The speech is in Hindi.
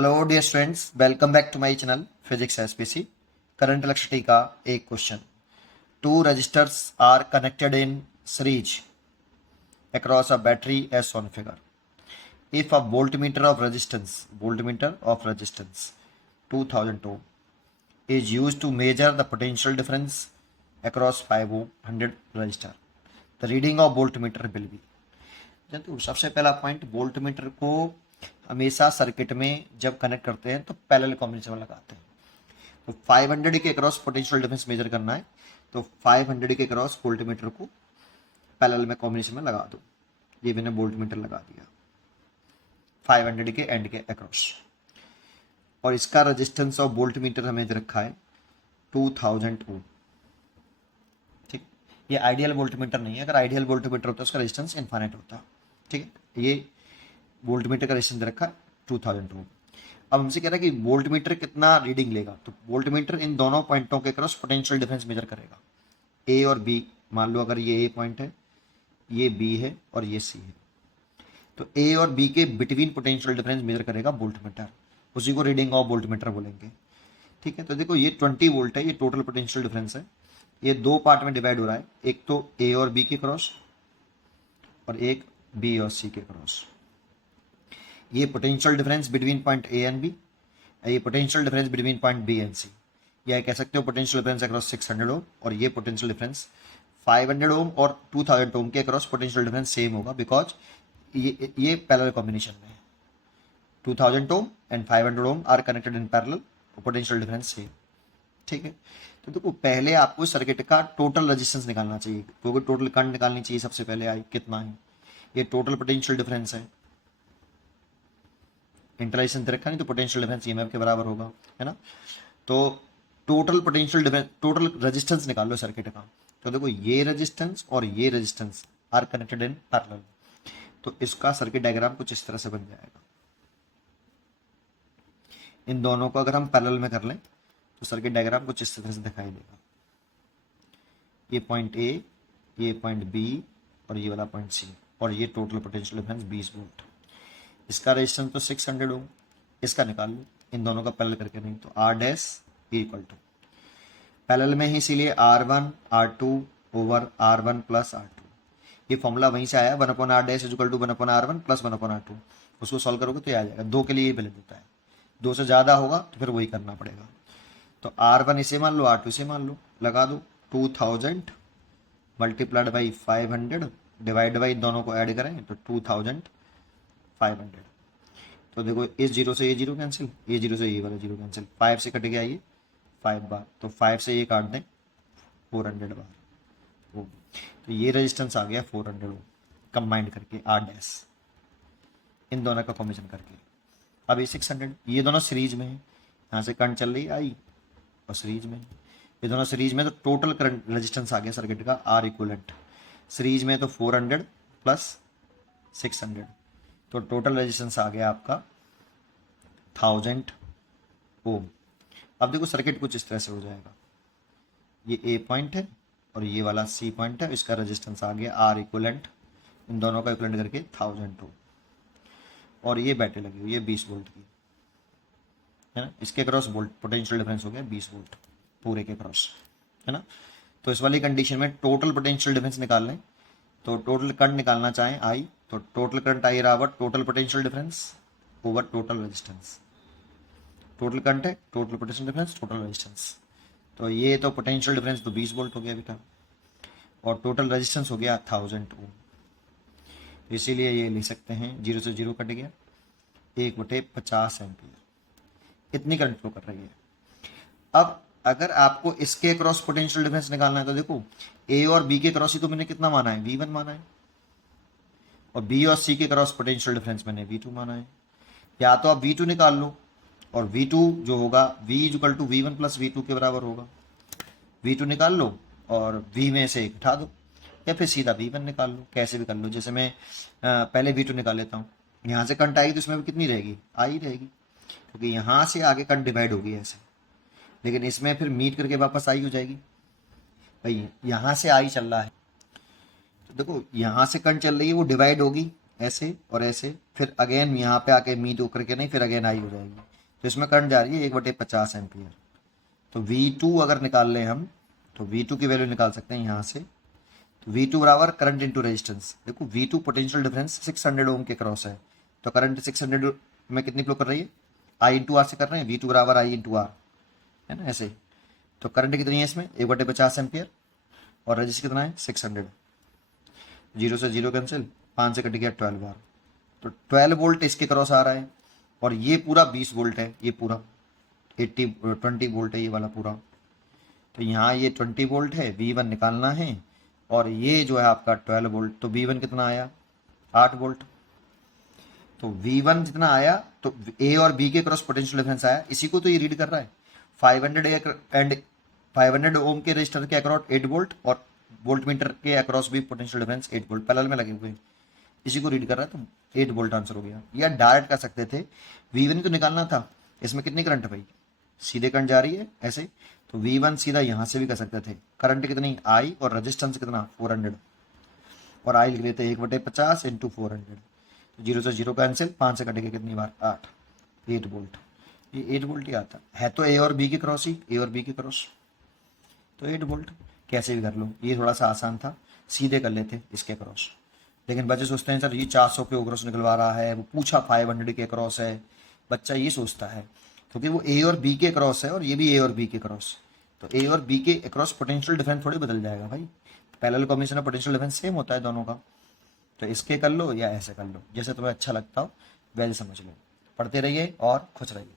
Hello dear students, welcome back to my channel physics SPC. Current electricity का एक question. Two resistors are connected in series across a battery as on figure. If a voltmeter of resistance 2000 ohm is used to measure the potential difference across 500 resistor, the reading of voltmeter will be। तो सबसे पहला पॉइंट, वोल्टमीटर को हमेशा सर्किट में जब कनेक्ट करते हैं तो पैरेलल कॉम्बिनेशन में लगाते हैं। तो 500 के क्रॉस पोटेंशियल डिफरेंस मेजर करना है, तो 500 के क्रॉस वोल्टमीटर को पैरेलल में कॉम्बिनेशन में लगा दो। ये मैंने वोल्टमीटर लगा दिया 500 के एंड के अक्रॉस, और इसका रेजिस्टेंस ऑफ वोल्टमीटर हमें रखा है 2000 ओम। ठीक, ये आइडियल वोल्टमीटर नहीं है। अगर आइडियल वोल्टमीटर होता है उसका रेजिस्टेंस इनफाइनाइट होता। ठीक है, ये वोल्टमीटर का रेजिस्टेंस रखा है 2000 ओम। अब हमसे कह रहा है कि वोल्टमीटर कितना रीडिंग लेगा, तो वोल्टमीटर इन दोनों पॉइंटों के क्रॉस पोटेंशियल डिफरेंस मेजर करेगा। ए और बी, मान लो अगर ये ए पॉइंट है, ये बी है और ये सी है, तो ए और बी के बिटवीन पोटेंशियल डिफरेंस मेजर करेगा वोल्टमीटर। उसी को रीडिंग ऑफ वोल्टमीटर बोलेंगे। ठीक है, तो देखो ये 20 वोल्ट है, ये टोटल पोटेंशियल डिफरेंस है। ये दो पार्ट में डिवाइड हो रहा है, एक तो ए और बी के क्रॉस और एक बी और सी के क्रॉस। ये potential difference between point A and B, ये potential difference between point B and C. या कह सकते हो पोटेंशियल डिफरेंस अक्रॉस 600 ओम, और ये पोटेंशियल डिफरेंस 500 ओम और 2000 ओम के अक्रॉस पोटेंशियल डिफरेंस सेम होगा, बिकॉज ये पैरेलल कॉम्बिनेशन में है। 2000 ohm and 500 ohm are connected in parallel, potential difference same. ठीक है, तो देखो पहले आपको सर्किट का टोटल रेजिस्टेंस निकालना चाहिए, क्योंकि टोटल करंट निकालनी चाहिए सबसे पहले। आई कितना है, ये टोटल पोटेंशियल डिफरेंस है। इंटरलेशन दे रखा नहीं तो पोटेंशियल डिफरेंस ईएमएफ के बराबर होगा, है ना। तो total potential difference, total resistance निकाल लो सर्किट का। तो देखो ये रेजिस्टेंस और ये resistance R connected in parallel, तो इसका सर्किट डायग्राम कुछ इस तरह से बन जाएगा। इन दोनों को अगर हम पैरेलल में कर लें तो सर्किट डायग्राम कुछ इस तरह से दिखाई देगा। ये पॉइंट ए, ये पॉइंट बी और ये वाला पॉइंट सी, और ये टोटल पोटेंशियल डिफरेंस 20 वोल्ट। इसका रेजिस्टेंस तो 600 ओम, इसका निकाल लो इन दोनों का पैरेलल करके। नहीं तो R dash equal to parallel में ही, इसीलिए R1 R2 over R1 plus R2। ये फॉर्मूला वहीं से आया, 1 R dash equal to 1 R1 plus 1 R2। उसको सॉल्व करोगे तो ये आ जाएगा। दो के लिए ये वैल्यू देता है, दो से ज़्यादा होगा तो फिर वही करना पड़ेगा। तो R1 इसे मान लो, R2 इसे मान लो, लगा दो 2000 मल्टीप्लाइड बाई 500 डिवाइड बाई, दोनों को ऐड करें तो 2500। तो देखो इस जीरो से ये जीरो कैंसिल, ये जीरो से ये वाला जीरो कैंसिल, 5 से कट गया ये 5 बार, तो 5 से ये काट दें 400 बार वो। तो ये रेजिस्टेंस आ गया 400 ओम कंबाइंड करके आर डैश, इन दोनों का कॉम्बिनेशन करके। अब ये 600, ये दोनों सीरीज में है, यहाँ से करंट चल रही आई और सीरीज में, ये दोनों सीरीज में, तो टोटल करंट रेजिस्टेंस आ गया सर्किट का आर इक्वलेंट। सीरीज में तो 400 प्लस 600, तो टोटल रेजिस्टेंस आ गया आपका 1000 ओम। अब देखो सर्किट कुछ इस तरह से हो जाएगा। ये ए पॉइंट है और ये वाला सी पॉइंट है, इसका रेजिस्टेंस आ गया आर इक्वलेंट, इन दोनों का इक्वलेंट करके 1000 ओम। और ये बैटरी लगी हुई है 20 वोल्ट की, है ना। इसके क्रॉस वोल्ट पोटेंशियल डिफरेंस हो गया 20 वोल्ट पूरे के क्रॉस, है ना। तो इस वाली कंडीशन में टोटल पोटेंशियल डिफरेंस निकाल लें, तो टोटल करंट निकालना चाहें आई, तो टोटल करंट आई बराबर total potential difference over total resistance. Total current है, total potential difference, total resistance. तो ये तो पोटेंशियल डिफरेंस तो 20 वोल्ट हो गया बेटा, और टोटल रेजिस्टेंस हो गया 1000 ओम। इसीलिए ये लिख सकते हैं, जीरो से जीरो कट गया, 1/50 एम्पियर इतनी करंट फ्लो कर रही है। अब अगर आपको इसके क्रॉस पोटेंशियल डिफरेंस निकालना है, तो देखो ए और बी के क्रॉस ही तो मैंने कितना माना है, V1 माना है, और बी और सी के क्रॉस पोटेंशियल डिफरेंस मैंने V2 माना है। या तो आप V2 निकाल लो, और V2 जो होगा V equal to V1 plus V2 के बराबर होगा। V2 निकाल लो और V में से एक उठा दो, या फिर सीधा V1 निकाल लो, कैसे भी कर लो। जैसे मैं पहले V2 निकाल लेता हूँ, यहाँ से करंट आएगी तो इसमें भी कितनी रहेगी, आई रहेगी, क्योंकि यहाँ से आगे करंट डिवाइड होगी ऐसे, लेकिन इसमें फिर मीट करके वापस आई हो जाएगी। भाई यहाँ से आई चल रहा है, तो देखो यहाँ से करंट चल रही है, वो डिवाइड होगी, ऐसे और ऐसे, फिर अगेन यहाँ पे आके मीट होकर के नहीं, फिर अगेन आई हो जाएगी। तो इसमें करंट जा रही है 1/50 एम्पियर। तो V2 अगर निकाल लें हम, तो V2 की वैल्यू निकाल सकते हैं यहाँ से। तो V2 बराबर करंट इंटू रेजिस्टेंस। देखो V2 पोटेंशियल डिफरेंस 600 ओम के क्रॉस है, तो करंट 600 में कितनी फ्लो कर रही है, I इंटू आर से कर रहे हैं, V2 बराबर I इंटू आर, है ना ऐसे। तो करंट कितनी है इसमें 1/50 एम्पियर, और रेजिस्टेंस कितना है 600। 0 से 0 कैंसिल, 5 से कट गया 12 बार। तो 12 वोल्ट इसके क्रॉस आ रहा है, और ये पूरा 20 वोल्ट है, ये पूरा 20 वोल्ट है ये वाला पूरा। तो यहाँ ये 20 वोल्ट है, V1 निकालना है, और ये जो है आपका 12 वोल्ट। तो V1 कितना आया 8 वोल्ट। तो V1 जितना आया, तो A और B के क्रॉस पोटेंशियल डिफरेंस आया, इसी को तो ये रीड कर रहा है। 500 ओम के रजिस्टर के अक्रॉस 8 वोल्ट, और वोल्ट मीटर के अक्रॉस भी पोटेंशियल डिफरेंस 8 वोल्ट पैरेलल में लगे हुए, इसी को रीड कर रहा है। तो 8 वोल्ट आंसर हो गया। या डायरेक्ट कर सकते थे, V1 तो निकालना था, इसमें कितनी करंट है भाई, सीधे करंट जा रही है ऐसे, तो V1 सीधा यहाँ से भी कर सकते थे। करंट कितनी I, और रजिस्टेंस कितना 400, और I लिख लेते 1/50 इंटू 400। तो 0 से 0 कैंसिल, 5 से कटेगा कितनी बार 8, 8 वोल्ट। ये 8 वोल्ट ही आता है तो A और B के क्रॉस ही, A और B के क्रॉस, तो 8 वोल्ट। कैसे भी कर लो, ये थोड़ा सा आसान था, सीधे कर लेते इसके क्रॉस। लेकिन बच्चे सोचते हैं सर ये 400 के क्रॉस निकलवा रहा है, वो पूछा 500 के क्रॉस है, बच्चा ये सोचता है, क्योंकि वो A और B के क्रॉस है, और ये भी A और B के क्रॉस। तो A और B के क्रॉस पोटेंशियल डिफरेंस थोड़ी बदल जाएगा भाई, पैरेलल कॉम्बिनेशन में पोटेंशियल डिफरेंस सेम होता है दोनों का। तो इसके कर लो या ऐसे कर लो, जैसे तुम्हें अच्छा लगता हो वैसे समझ लो। पढ़ते रहिए और खुश रहिए।